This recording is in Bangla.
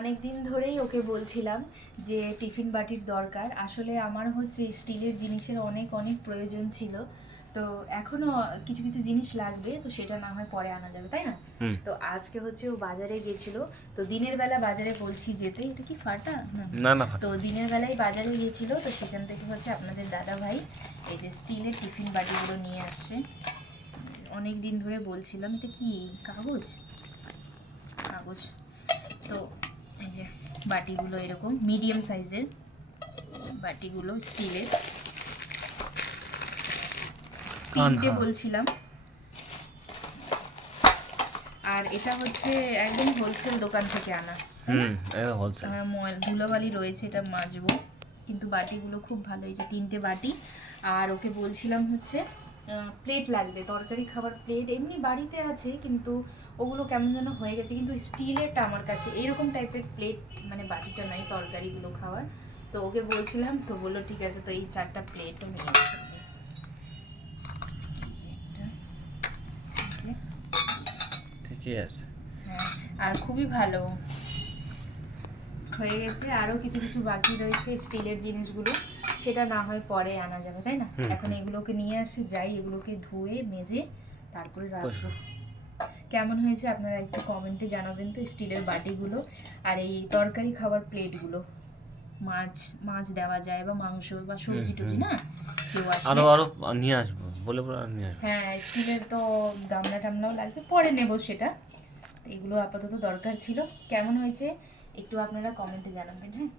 অনেকদিন ধরেই ওকে বলছিলাম যে টিফিন বাটির দরকার। আসলে আমার হচ্ছে স্টিলের জিনিসের অনেক অনেক প্রয়োজন ছিল। তো এখনো কিছু কিছু জিনিস লাগবে, তো সেটা না হয় পরে আনা যাবে, তাই না? তো আজকে হচ্ছে ও বাজারে গেছিল। তো দিনের বেলা বাজারে বলছি যেতে, এটা কি ফাটা না? না না তো দিনের বেলায় বাজারে গেছিল, তো সেখান থেকে হচ্ছে আপনাদের দাদা ভাই এই যে স্টিলের টিফিন বাটিগুলো নিয়ে আসছে। অনেক দিন ধরে বলছিলাম, এটা কি কাগজ কাগজ তো এই যে বাটিগুলো এরকম মিডিয়াম সাইজের বাটিগুলো স্টিলের, তিনটে বলছিলাম। আর এটা হচ্ছে একদম হোলসেল দোকান থেকে আনা। ধুলোবালি রয়েছে, এটা মাজবো, কিন্তু বাটিগুলো খুব ভালো। এই যে তিনটে বাটি। আর ওকে বলছিলাম হচ্ছে প্লেট লাগবে, তরকারি খাবার প্লেট এমনি বাড়িতে আছে, কিন্তু ওগুলো কেমন যেন হয়ে গেছে। কিন্তু স্টিলেরটা আমার কাছে এরকম টাইপের প্লেট, মানে বাটিটা নাই তরকারিগুলো খাওয়ার। তো ওকে বলছিলাম, তো বললো ঠিক আছে, তো এই 4টা প্লেটও নিয়ে আসো। ঠিকই আছে। হ্যাঁ, আর খুবই ভালো হয়ে গেছে। আরো কিছু কিছু বাকি রয়েছে স্টিলের জিনিসগুলো, সেটা না হয় পরে আনা যাবে, তাই না? এখন এগুলোকে নিয়ে আসে যাই, এগুলোকে ধুয়ে মেজে তারপরে রাখবো। কেমন হয়েছে আপনারা একটু কমেন্টে জানাবেন তো স্টিলের বাটিগুলো। আর এই তরকারি খাবার প্লেটগুলো, মাছ মাছ দেওয়া যায় বা মাংস বা সবজি টবজি, না কেউ আসলে আরো নিয়ে আসবো বলে নিয়ে আসবো। হ্যাঁ, স্টিলের তো গামলা টামলাও লাগবে, পরে নেব সেটা। তো এগুলো আপাতত দরকার ছিল। কেমন হয়েছে একটু আপনারা কমেন্টে জানাবেন। হ্যাঁ।